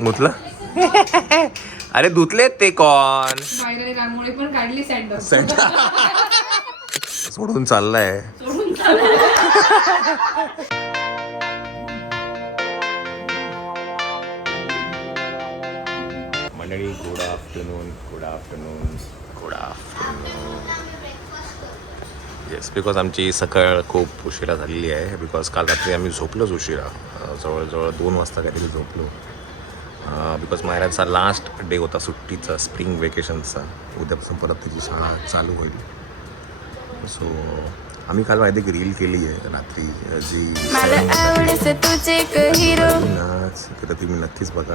मुतला अरे धुतले ते कोण रांगोळी पण काढली सँडल सोडून चाललाय. मंडळी गुड आफ्टरनून. येस, बिकॉज आमची सकाळ खूप उशिरा झालेली आहे. बिकॉज काल रात्री आम्ही झोपलोच उशिरा, जवळजवळ 2 वाजता काहीतरी झोपलो. बिकॉज मायराचा लास्ट डे होता सुट्टीचा, स्प्रिंग वेकेशनचा. उद्यापासून परत त्याची शाळा चालू होईल. सो आम्ही काल एक रील केली आहे रात्री, जी नाच तर तुम्ही नक्कीच बघा.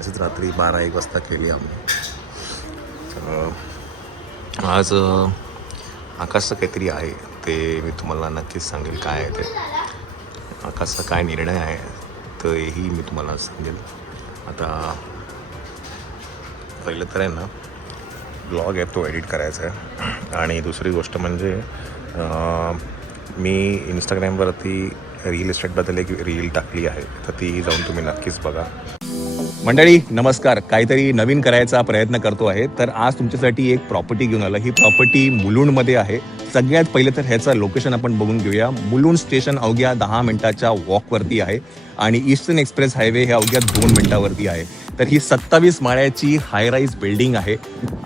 अशीच रात्री 12-1 वाजता केली आम्ही. आज आकाशचं काहीतरी आहे, ते मी तुम्हाला नक्कीच सांगेल काय आहे ते. आकाशचा काय निर्णय आहे तेही मी तुम्हाला सांगेल. आता पहिलं तर आहे ना, ब्लॉग आहे तो एडिट करायचा आहे. आणि दुसरी गोष्ट म्हणजे मी इंस्टाग्रामवरती रिअल इस्टेटबद्दल एक रील टाकली आहे, तर ती जाऊन तुम्ही नक्कीच बघा. मंडळी नमस्कार. काहीतरी नवीन करायचा प्रयत्न करतो आहे, तर आज तुमच्यासाठी एक प्रॉपर्टी घेऊन आला. ही प्रॉपर्टी मुलुंडमध्ये आहे. सगळ्यात पहिले तर ह्याचं लोकेशन आपण बघून घेऊया. मुलुंड स्टेशन अवघ्या 10 मिनिटाच्या वॉकवरती आहे आणि ईस्टर्न एक्सप्रेस हायवे हे अवघ्या 2 मिनिटावरती आहे. तर ही 27 माळ्याची हायराईज बिल्डिंग आहे.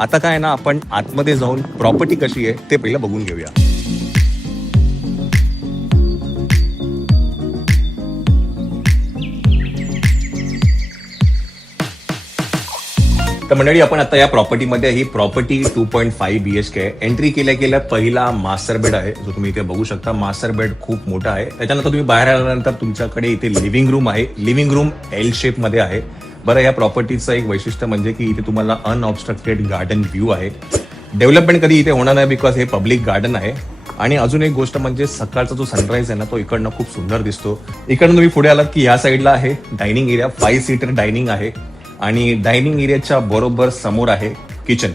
आता काय ना, आपण आतमध्ये जाऊन प्रॉपर्टी कशी आहे ते पहिलं बघून घेऊया. तर मंडळी आपण आता या प्रॉपर्टीमध्ये, ही प्रॉपर्टी 2.5 BHK आहे. एंट्री केल्या पहिला मास्टर बेड आहे, जो तुम्ही इथे बघू शकता. मास्टर बेड खूप मोठा आहे. त्याच्यानंतर तुम्ही बाहेर आल्यानंतर तुमच्याकडे इथे लिव्हिंग रूम आहे. लिव्हिंग रूम L शेपमध्ये आहे. बरं, या प्रॉपर्टीचं एक वैशिष्ट्य म्हणजे की इथे तुम्हाला अनऑब्स्ट्रक्टेड गार्डन व्ह्यू आहे. डेव्हलपमेंट कधी इथे होणार नाही, बिकॉज हे पब्लिक गार्डन आहे. आणि अजून एक गोष्ट म्हणजे सकाळचा जो सनराईज आहे ना, तो इकडनं खूप सुंदर दिसतो. इकडनं तुम्ही पुढे आलात की या साईडला आहे डायनिंग एरिया. 5 सीटर डायनिंग आहे. आणि डायनिंग एरियाच्या बरोबर समोर आहे किचन.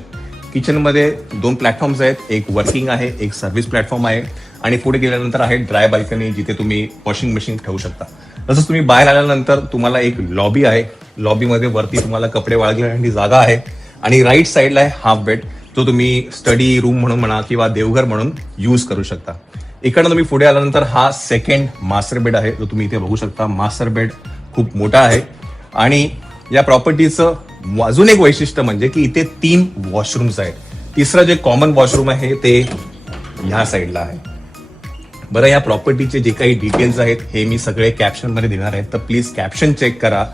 किचनमध्ये 2 प्लॅटफॉर्म्स आहेत. एक वर्किंग आहे, एक सर्व्हिस प्लॅटफॉर्म आहे. आणि पुढे गेल्यानंतर आहे ड्राय बाल्कनी, जिथे तुम्ही वॉशिंग मशीन ठेवू शकता. तसंच तुम्ही बाहेर आल्यानंतर तुम्हाला एक लॉबी आहे. लॉबीमध्ये वरती तुम्हाला कपडे वाळवण्यासाठी जागा आहे. आणि राईट साईडला आहे हाफ बेड, जो तुम्ही स्टडी रूम म्हणून म्हणा किंवा देवघर म्हणून यूज करू शकता. इकडनं तुम्ही पुढे आल्यानंतर हा सेकंड मास्टर बेड आहे, जो तुम्ही इथे बघू शकता. मास्टर बेड खूप मोठा आहे. आणि या प्रॉपर्टीचं अजून एक वैशिष्ट्य म्हणजे की इथे 3 वॉशरूम्स आहेत. तिसरं जे कॉमन वॉशरूम आहे ते ह्या साईडला आहे. बरं, या प्रॉपर्टीचे जे काही डिटेल्स आहेत हे मी सगळे कॅप्शनमध्ये देणार आहेत, तर प्लीज कॅप्शन चेक करा.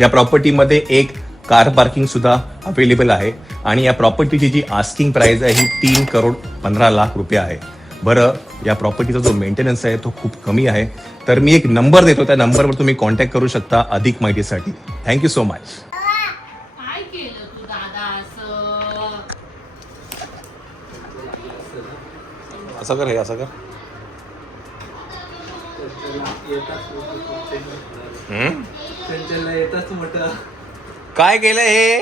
या प्रॉपर्टीमध्ये एक कार पार्किंग सुद्धा अवेलेबल आहे. आणि या प्रॉपर्टीची जी आस्किंग प्राइस आहे ही 3,15,00,000 रुपये आहे. बरं, या प्रॉपर्टीचा जो मेंटेनन्स आहे तो खूप कमी आहे. तर मी एक नंबर देतो, त्या नंबरवर तुम्ही कॉन्टॅक्ट करू शकता अधिक माहितीसाठी. Thank you so much. काय केलं तू दादा असं कर, हे असं कर. काय केलं हे?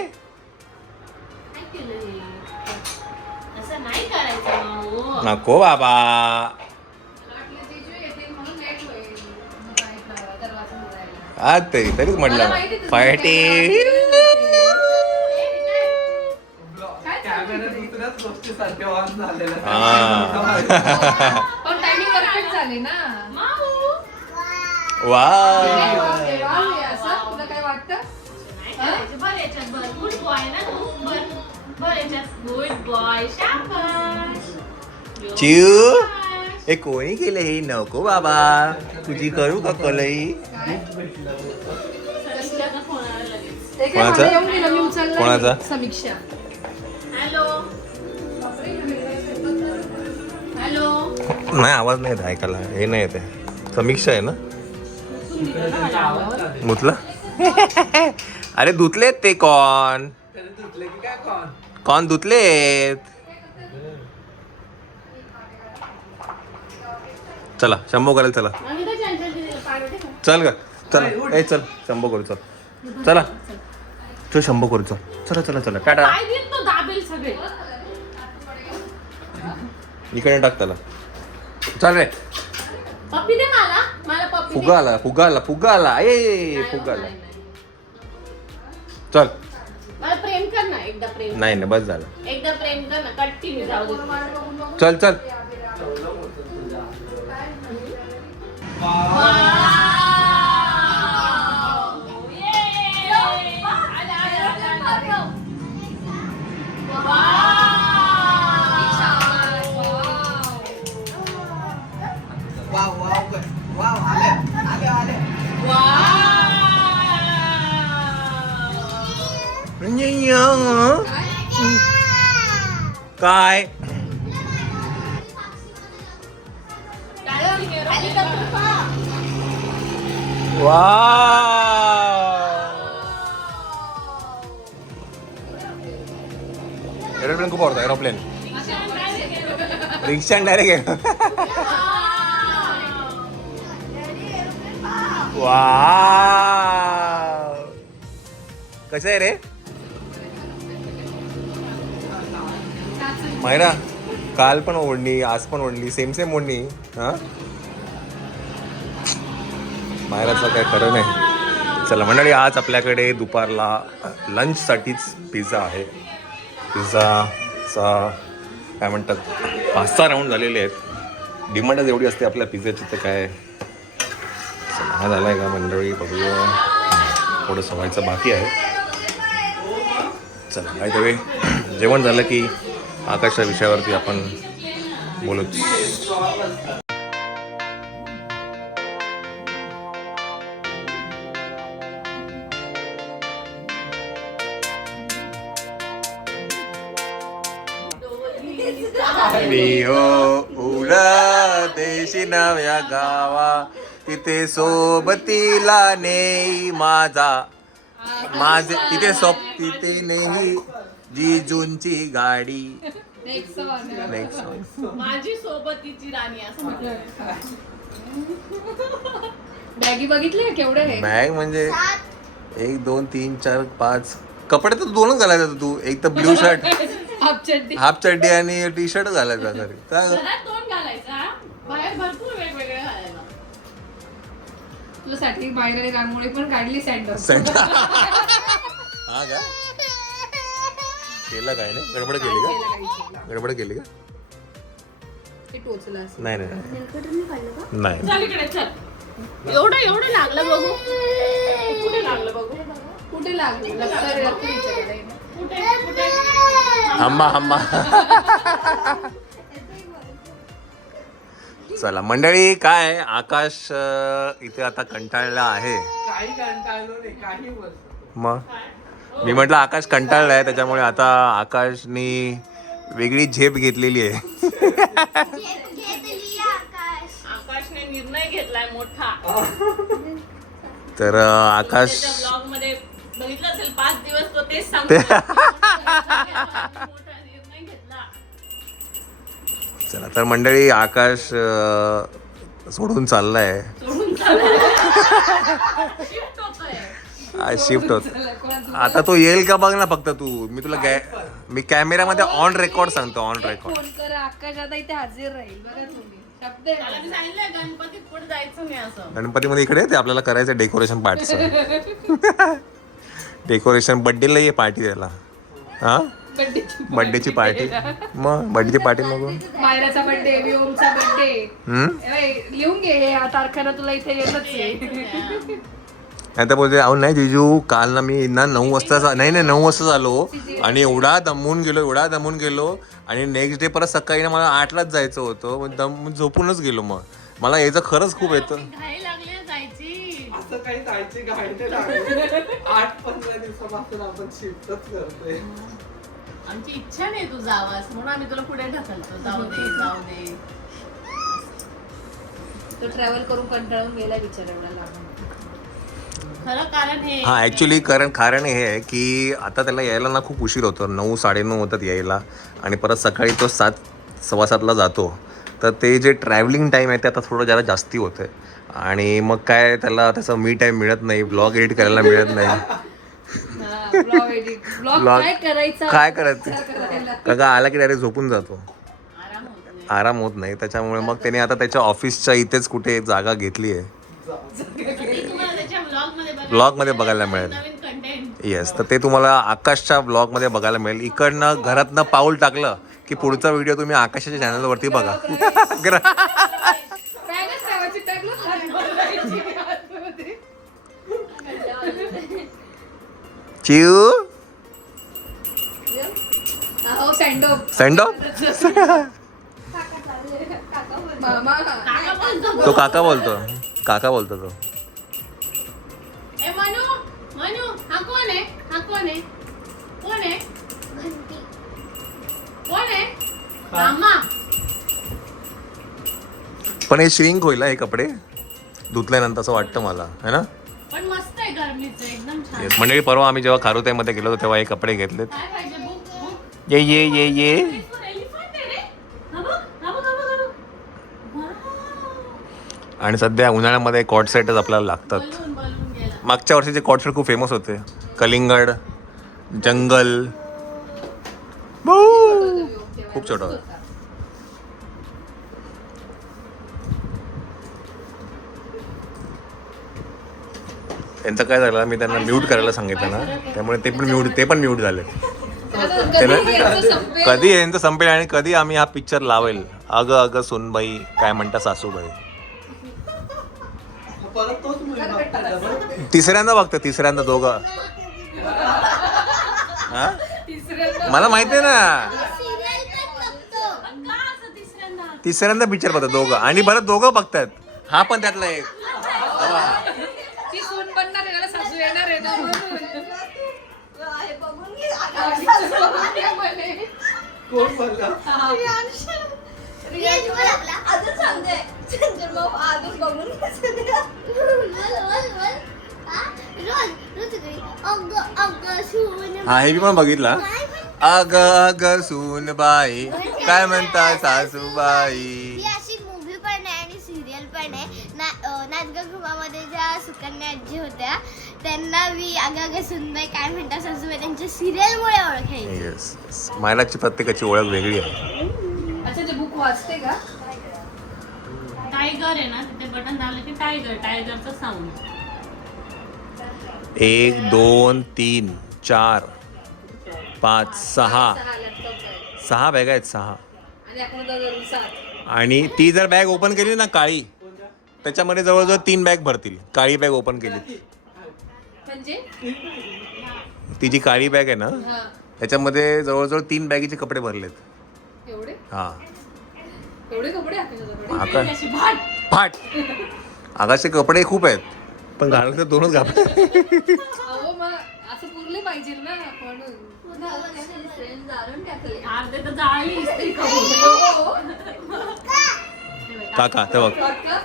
असं नाही करायचं. नको बाबा. आज तरीच म्हटलं फायटिंग. वा, चिव हे कोणी केलं हे? नको बाबा, तुझी करू का कलई? कोणाचा? समीक्षा. Hello hello. नाही, आवाज नाही येत ऐकायला. हे नाही येते. समीक्षा आहे ना? मुतला अरे धुतलेत ते कोण धुतलेत? चला शंभो करायला चला. चल का, चला ए चल शंभो करू. चल चला, तो शंभो करू. चल चला चला टाटा. इकडे टाक त्याला. चल रे. पप्पी दे मला. मला पप्पी. फुगा आला. ए फुगा आला. चल. मला प्रेम कर ना एकदा प्रेम. नाही नाही बस झालं. एकदा प्रेम कर ना कंटिन्यू जाऊ दे. चल चल. काय एरोप्लेन खूप आवडतं. एरोप्लेन रिक्षा डायरेक्ट वा कसं आहे रे मायरा? काल पण ओढणी आज पण ओढली सेम सेम ओढणी. हा मायराचं काय खरं नाही. चला मंडळी आज आपल्याकडे दुपारला लंचसाठीच पिझ्झा आहे. पिझ्झाचा काय म्हणतात 5-6 राऊंड झालेले आहेत. डिमांडच एवढी असते आपल्या पिझ्झाची तर काय. चला हा झाला आहे का मंडळी बघूया. थोडंसं व्हायचं बाकी आहे. चला काय तरी जेवण झालं की आकाशच्या विषयावरती आपण बोलूच. मी हो उडा देशी नव्या गावा तिथे सोबतीला नेई माझे तिथे तिथे नेही जिजूंची गाडी. नेक्स्ट माझी सोबतीची राणी असं म्हटलं. बॅगी बघितले केवढे आहे? बॅग म्हणजे 1 2 3 4 5 कपडे तर 2च घालायचा तू. एक तर ब्ल्यू शर्ट हाफ चड्डी आणि टी शर्ट घालायचा घरी. काय घरात 2 घालायचा बाहेर भरपूर वेगवेगळे घालायला. तुला साठी बाहेर रांगोळी पण काढली सँडल. हा का केलं काय नाही गडबड केली का? गडबड केली का? ते टोचलं असं. नाही नाही नाही. चल इकडे चल. एवढं लागलं बघू. कुठे लागलं बघू. कुठे लागलं? लक्ष विचारायला. कुठे कुठे हम्मा चला मंडळी काय आकाश इथे आता कंटाळला आहे. मग मी म्हटलं आकाश कंटाळला आहे त्याच्यामुळे आता आकाशनी वेगळी झेप घेतलेली आहे. आकाशने निर्णय घेतलाय मोठा. तर आकाश ब्लॉग मध्ये बघितलं असेल 5 दिवस तो तेच सांगतो. मोठा निर्णय घेतला. चला तर मंडळी आकाश सोडून चाललाय. शिफ्ट होत आता तो येईल का बघ ना फक्त तू. मी तुला मी कॅमेरामध्ये ऑन रेकॉर्ड सांगतो. ऑन रेकॉर्ड फोन कर आकाश आता इथे हजर राहील. बघा तुम्ही शब्द आहे त्याला मी सांगितलं गणपतीत कुठे जायचं नाही असं. गणपतीमध्ये इकडे ते आपल्याला करायचं डेकोरेशन पार्टचं. डेकोरेशन बर्थडेला ये पार्टी द्यायला. हा बर्थडेची पार्टी. मग बर्थडेची पार्टी नको. मायराचा बर्थडे व्योमचा बर्थडे लिहून घे. या तारखेला तुला इथे येतच आहे. आता बोलते अहो नाही जिजू काल ना मी ना 9 वाजता नाही 9 वाजता आलो आणि एवढा दमून गेलो आणि नेक्स्ट डे परत सकाळी ना मला 8लाच जायचं होतं. झोपूनच गेलो. मग मला यायचं खरंच खूप येतं. घाई लागली जायची. असं काही जायची घाई नाही लागली. 8-15 दिवसापासून आपण शिफ्टच करतोय. आमची इच्छा नाही तू जावास म्हणून आम्ही तुला पुढे ढकलतो. जाऊ दे. तो ट्रॅव्हल करून कंटाळून गेला बिचारा एवढा लांब. खरं कारण हे हा ॲक्च्युली कारण हे आहे की आता त्याला यायला ना खूप उशीर होतो. 9-9:30 होतात यायला आणि परत सकाळी तो 7-7:15ला जातो. तर ते जे ट्रॅव्हलिंग टाईम आहे ते आता थोडं जरा जास्ती होतं आहे आणि मग काय त्याला त्याचा मी टाईम मिळत नाही. ब्लॉग एडिट करायला मिळत नाही. काय करायचं का आला की डायरेक्ट झोपून जातो. आराम होत नाही. त्याच्यामुळे मग त्याने आता त्याच्या ऑफिसच्या इथेच कुठे जागा घेतली आहे. ब्लॉग मध्ये बघायला मिळेल. येस, तर ते तुम्हाला आकाशच्या ब्लॉगमध्ये बघायला मिळेल. इकडनं घरातनं पाऊल टाकलं की पुढचा व्हिडिओ तुम्ही आकाशाच्या चॅनलवरती बघा. बॅगच ठेवायची, टाकलं आतमध्ये. चिऊ अहो सँडॉप सँडो मामा काका बोलतो. तो काका बोलतो, काका बोलतो तो. ए मनू, मनू, हा कोण आहे? हा कोण आहे? कोण आहे? कोण आहे? मामा. पण हे श्रिंक होईल हे कपडे धुतल्यानंतर असं वाटतं मला, है ना. पण मस्त आहे गरमीचं, एकदम छान. येस, मंडळी परवा आम्ही जेव्हा खारुताईमध्ये गेलो होतो तेव्हा हे कपडे घेतलेत. काय पाहिजे? Book, book. ये ये ये ये एलिफंट आहे रे. हा बघ, हा बघ, हा बघ, हा बघ. वाव. आणि सध्या उन्हाळ्यामध्ये कॉट सेटच आपल्याला लागतात. बलून, बलून गेला. मागच्या वर्षीचे कॉट सेट खूप फेमस होते. कलिंगड, जंगल, खूप छोटा होता. त्यांचं काय झालं, मी त्यांना म्यूट करायला सांगितलं ना, त्यामुळे ते पण म्यूट झाले. कधी यांचं संपेल आणि कधी आम्ही हा पिक्चर लावेल. अगं अगं सुनबाई, काय म्हणता सासूबाई. परत तोच मुलगा बघतो बरं. तिसऱ्यांदा बघतो, तिसऱ्यांदा दोघं. हा? मला माहिती आहे ना, पण का असं तिसऱ्यांदा? तिसऱ्यांदा पिक्चर बघतात दोघं आणि परत दोघं बघतात. हा पण त्यातला एक. ती सून बनणार आहे, सासू येणार आहे ना म्हणून. कोण बोलला? हा हे बी पण बघितला. अग अग सूनबाई, काय म्हणता सासूबाई. ही अशी मूवी पण आहे आणि सिरियल पण आहे. नाचगा घुमामध्ये ज्या सुकन्या आजी होत्या त्यांना मी अगं सुनबाई काय म्हणता सासूबाई त्यांच्या सिरियलमुळे ओळखायची. येस, मायलाची प्रत्येकाची ओळख वेगळी आहे. अच्छा, ते बुक वाचते का? टायगर आहे ना, तिथे बटन दाबलं की टायगर, टायगरचा साऊंड. 1 2 3 4 5 6 6 बॅग आहेत, 6. आणि आपण धरून 7. आणि ती जर बॅग ओपन केली ना काळी, त्याच्यामध्ये जवळजवळ 3 बॅग भरतील. काळी बॅग ओपन केली, म्हणजे ती जी काळी बॅग आहे ना हा, त्याच्यामध्ये जवळजवळ 3 बॅगीचे कपडे भरलेत. एवढे हा, एवढे कपडे आकाशाकडे. आकाश अशी भाट. फाट. आकाशचे कपडे खूप आहेत, पण घालून तर 2च घाल. अहो मग असं पुरले पाहिजे ना म्हणून. अर्धे तर जाळली इस्त्री करून. काका ते बघ. काका,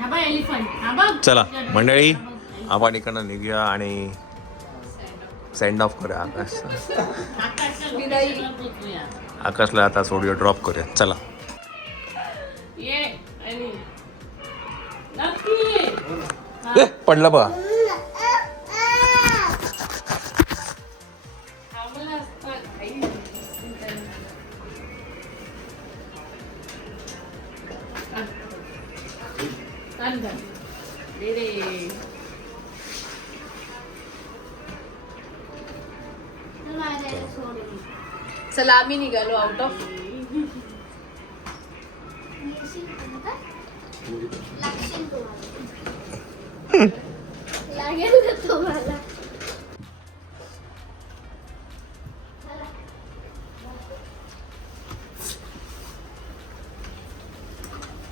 हा बघ एलिफंट, हा बघ. चला मंडळी, आपण इकडनं निघूया आणि सेंड ऑफ करूया आकाश. आकाशच्या विदाई. लोकेशनला पोहोचूया. आकाशला आता सोडूया, ड्रॉप करूया. चला. ये आणि नक्की ये. पडलं बघा. थांबलं असतं काही. चाल चाल. दे रे. चला आम्ही निघालो आउट ऑफ. लागेल का तुम्हाला?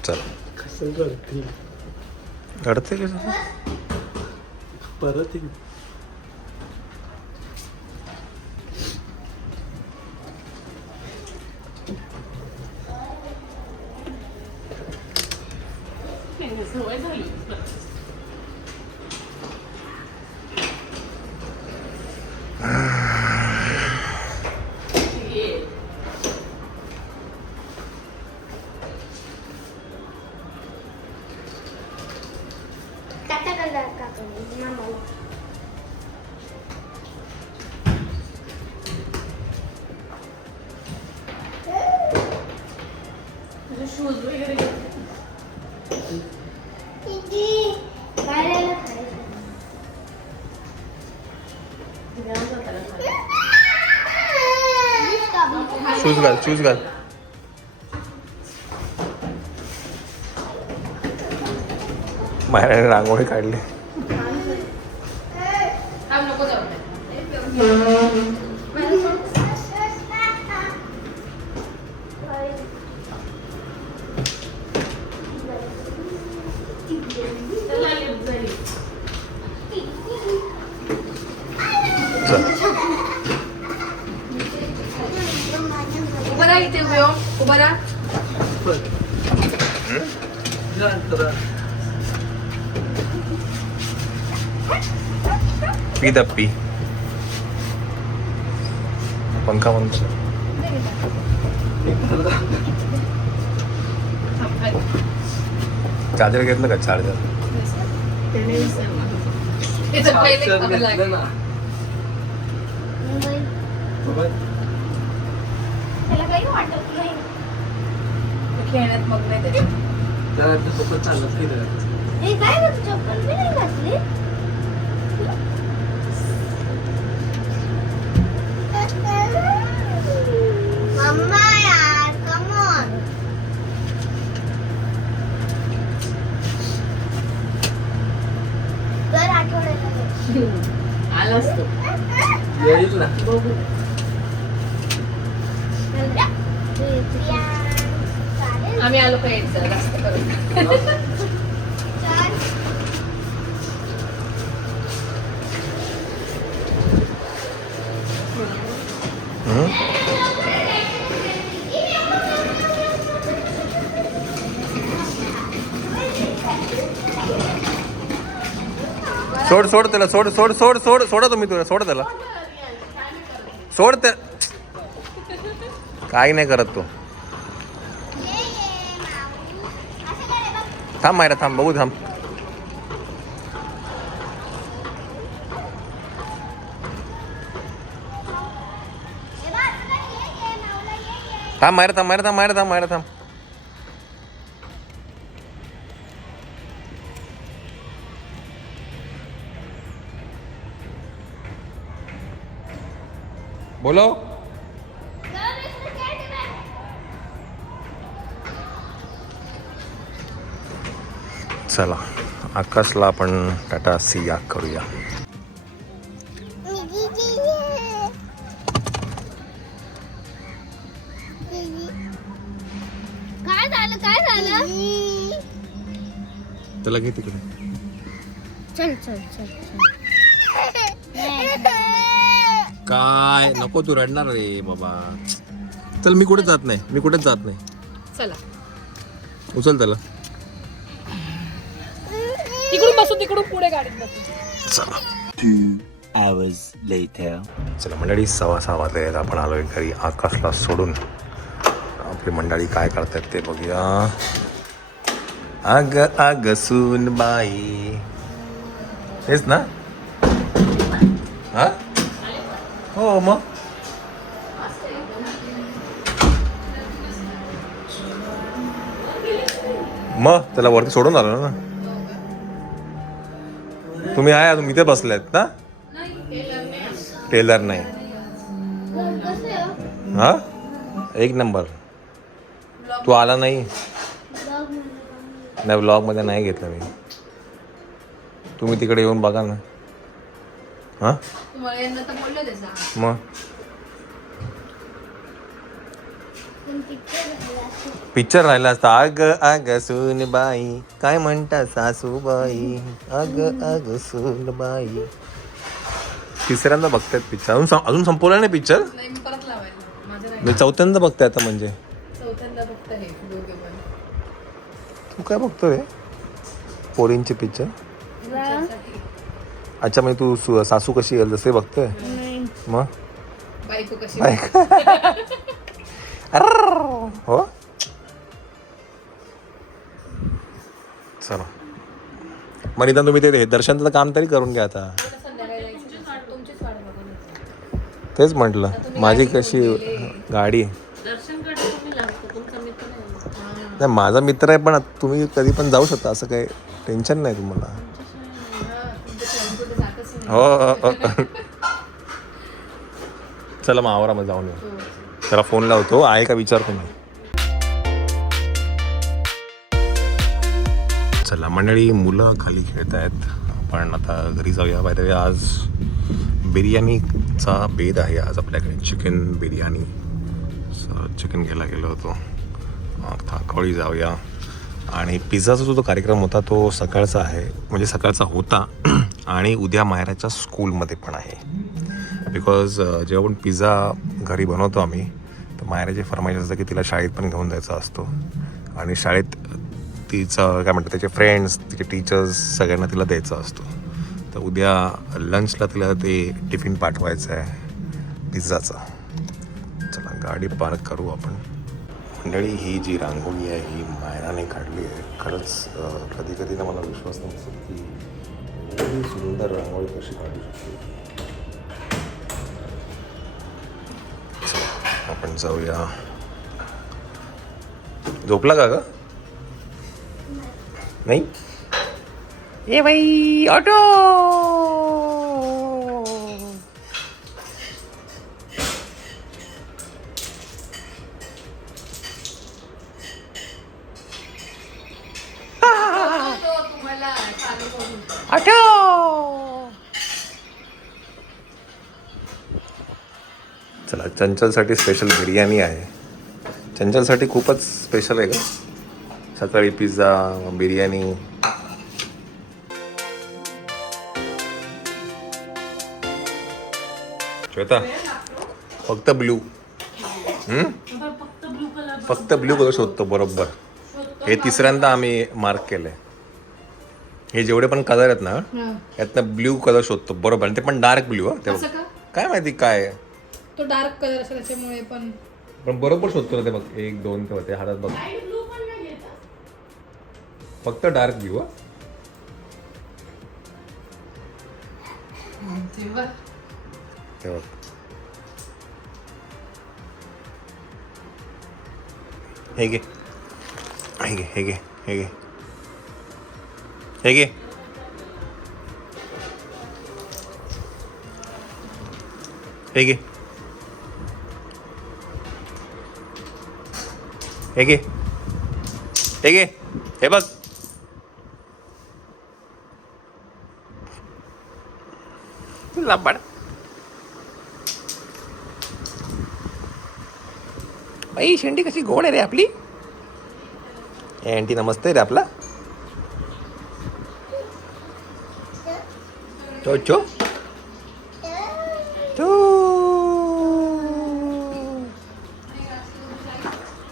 चला. कसं रडते? रडते कसं? परत येईल. सवय झाली. शूज वगैरे घेतले. शूज घाल शूज घाल. बाहेर रांगोळी काढली. थांब, नको जाऊ. उभं राहा इथे उभं राहा. पी दप्पी पंखा बंद. चार्जर घेतलं का चार्जर? इथं पहिले चार्जर खबर घेतलं लागली. ना. त्याला काही वाटत नाही. खेळण्यात मग नाही त्याच्या. जरा ते सोबत चाललं फिरत. हे काय बघ, चप्पल बी नाही घातली. मम्मा यार, कम ऑन. दर आठवड्याला आलास तू. येईल ना. बघू. आम्ही आलो का यायचं जास्त करून. सोड सोड त्याला सोड सोड सोड सोड सोडा तुम्ही तुला सोड त्याला सोड त्या काही नाही करत तो. थांब मायरा थांब बघू थांब. थांब मायरा थांब मायरा थांब मायरा थांब मायरा थांब. बोलो. चला आकाशला आपण टाटा सिया करूया. काय झालं काय झालं? त्याला घे तिकडे. चल चल चल काय नको तू रडणार रे बाबा. चल मी कुठे जात नाही मी कुठेच जात नाही. चला उचल त्याला. तिकडून बसू तिकडून पुढे गाडीत बसू. चला 2 hours later. चला मंडळी 6:15 वाजले आहेत. आपण आलोय घरी आकाशला सोडून. आपली मंडळी काय करतात ते बघूया. अग अग सून बाई हेच ना. हा हो मग त्याला वरती सोडून आलो ना. तुम्ही आहे तुम्ही इथे बसलेत ना. टेलर नाही. हा एक नंबर. तू आला नाही नाही ब्लॉग मध्ये नाही घेतलं मी. तुम्ही तिकडे येऊन बघा ना. हा तुम्हाला यांना तर बोलले त्याचा. मग पिक्चर राहिला असता. अग अग सूनबाई काय म्हणता सासूबाई अग अग सूनबाई. तिसऱ्यांदा बघतायत पिक्चर. अजून संपवला नाही पिक्चर. नाही मी परत लावायला माझं नाही. मी चौथ्यांदा बघताय आता म्हणजे. चौथ्यांदा फक्त हे दोघे पण. तू काय बघतो रे पोरींचे पिक्चर. अच्छा म्हणजे तू सासू कशी येईल जसे बघतोय. मग बायको कशी हो चला मग निदान तुम्ही ते दर्शनचं काम तरी करून घ्या आता. संध्याकाळी जायचं. तुमचीच वाट बघून. तेच म्हटलं माझी कशी गाडी. दर्शन कडे तुम्ही लागतो तुमचा मित्र नाही. नाही माझा मित्र आहे पण तुम्ही कधी पण जाऊ शकता असं काही टेन्शन नाही तुम्हाला. तुमच्या friend कुठे जातच नाही. हो चला मग आवरामध्ये जाऊन येऊ. त्याला फोन लावतो आहे का विचारतो मी. चला मंडळी मुलं खाली खेळत आहेत. आपण आता घरी जाऊया. बाय द वे आज बिर्याणीचा बेद आहे आज आपल्याकडे. चिकन बिर्याणी. चिकन घ्यायला गेलो होतो. आता कवळी जाऊया. आणि पिझ्झाचा जो कार्यक्रम होता तो सकाळचा आहे म्हणजे सकाळचा होता आणि उद्या मायराच्या स्कूलमध्ये पण आहे. बिकॉज जेव्हा पण पिझ्झा घरी बनवतो आम्ही तर मायराची फरमाईश असतं की तिला शाळेत पण घेऊन जायचा असतो आणि शाळेत तिचं काय म्हणतात त्याचे फ्रेंड्स तिचे टीचर्स सगळ्यांना तिला द्यायचा असतो. तर उद्या लंचला तिला ते टिफिन पाठवायचं आहे पिझ्झाचा. चला गाडी पार्क करू आपण. मंडळी ही जी रांगोळी आहे ही मायराने काढली आहे. खरंच कधी कधी ना मला विश्वास नसतो की एवढी सुंदर रांगोळी कशी काढू शकते. चला आपण जाऊया. झोपला का ग? नाही ए बाई ऑटो. तुम्हाला चालू करून. ऑटो. चला चंचलसाठी स्पेशल बिर्याणी आहे. चंचलसाठी खूपच स्पेशल आहे का सकाळी पिझ्झा बिर्याणी. श्वेता फक्त ब्लू. फक्त ब्लू कलर शोधतो बरोबर. हे तिसऱ्यांदा आम्ही मार्क केलंय. हे जेवढे पण कलर आहेत ना यातनं ब्ल्यू कलर शोधतो बरोबर. आणि ते पण डार्क ब्ल्यू. असं का? काय माहिती काय तो डार्क कलर असेल त्याच्यामुळे पण. पण बरोबर शोधतो ना ते. बघ 1 2 ते होते हातात बघ. फक्त डार्क ब्ल्यू. तेव्हा हे बघ. हे घे हे घे हे घे हे घे हे घे. हे घे हे घे हे घे. हे बघ लांबाड. बाई शेंडी कशी गोड आहे रे आपली. अँटी नमस्ते रे आपला. चो चो चो.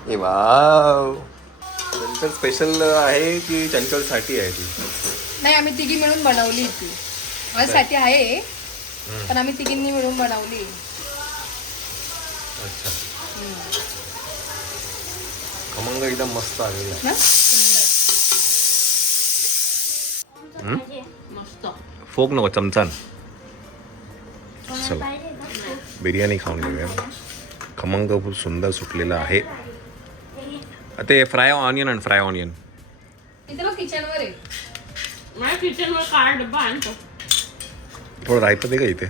ए वाव. चंचल स्पेशल आहे की चंचलसाठी आहे ती? नाही आम्ही तिघी मिळून बनवली ती. माझ्यासाठी आहे पण आम्ही तिघींनी मिळून बनवली. अच्छा खमंग एकदम मस्त आलेला आहे. ना? मस्त. फोक नको चमचान. चला बिर्याणी खाऊन घेऊया. खमंग खूप सुंदर सुटलेला आहे. ते फ्राय ऑनियन आणि फ्राय ऑनियन. इथे बघ किचनवर आहे. माझ्या किचनवर काळ डब्बा आणतो. थोडं रायतं दे का इथे.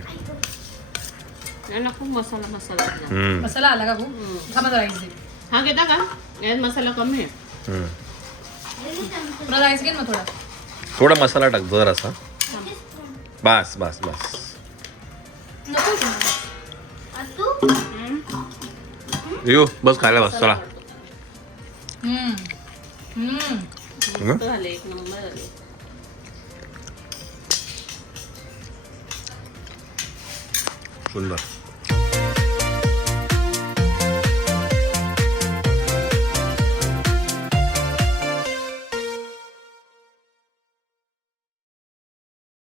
यांना खूप मसाला मसाला दिला. मसाला आला का खूप? थांबा राईस दे. हा घेता का? यात मसाला कमी आहे. तुला राईस घे ना थोडा. थोडा मसाला टाक जर असा. बस बस बस. नको का? येऊ बस खायला बस चला. मस्त झाले. 1 नंबर झाले. सुंदर.